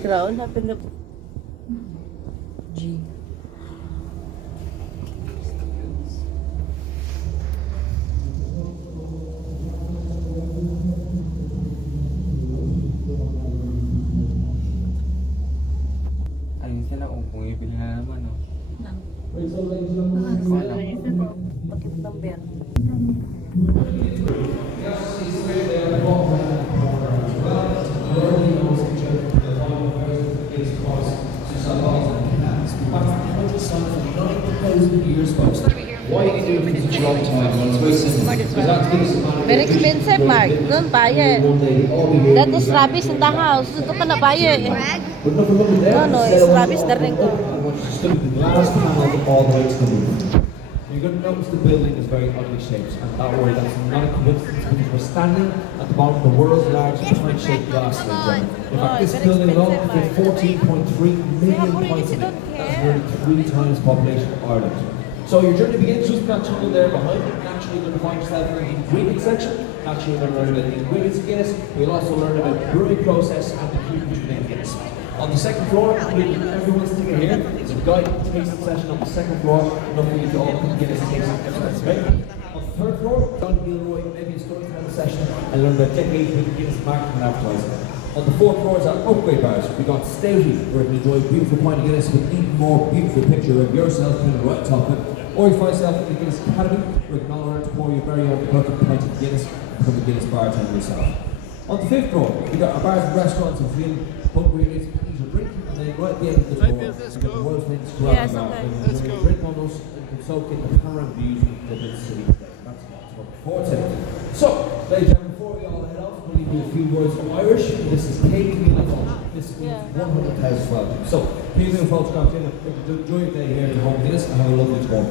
Crown, hanapin na G. Ayun sila kung bumibili na naman, no? Bakit ng bell? Why you do it for such a long time? Well, it's very simple. Because that gives us a amount of Very expensive, Mark. Don't buy it. one day, all we hear. That is rubbish in the house. Ito ka na buy it. But nothing wrong with that. No, Instead it's of rubbish one- darling ko. I want you to study the glass panel all the way to the roof. You're going to notice the building is very oddly shaped, and that way that's not a coincidence because we're standing at the bottom of the world's largest pint-shaped glass ledge. In fact, this very building alone expensive, fits 14.3 million pints in it. That's nearly 3 times the population of Ireland. So your journey begins just with that tunnel there behind you. Naturally, you're going to find yourself in the ingredient section. Naturally, you're going to learn about the ingredients of Guinness. You'll also learn about the brewing process and the key between Guinness. On the second floor, everyone's sticking here. It's a guided tasting session on the second floor. Enough for you to all come Guinness tasting experts, right? On the third floor, John Gilroy, maybe a storytelling session and learn about decades with Guinness marketing and advertising. On the fourth floor is our upgrade bars. We've got Stouty, where you can enjoy a beautiful pint of Guinness with even more beautiful picture of yourself in the right top of it. Or you find yourself in the Guinness Academy, where you can all learn to pour your very own perfect pint of Guinness and become a Guinness bartender yourself. On the fifth floor, we've got our bars and restaurants and feeling hungry and eat a drink. And then right at the end of the floor, we've got the world's famous karaoke bar. You can enjoy a drink on us and you can soak in the panoramic views of the city today. That's what it's looking forward to. So, ladies and gentlemen, before we all head off, we'll leave you a few words of Irish. This is Katie Meal. This means 100,000 welcome. So, Katie Meal folks, enjoy your day here at home Guinness and have a lovely tomorrow.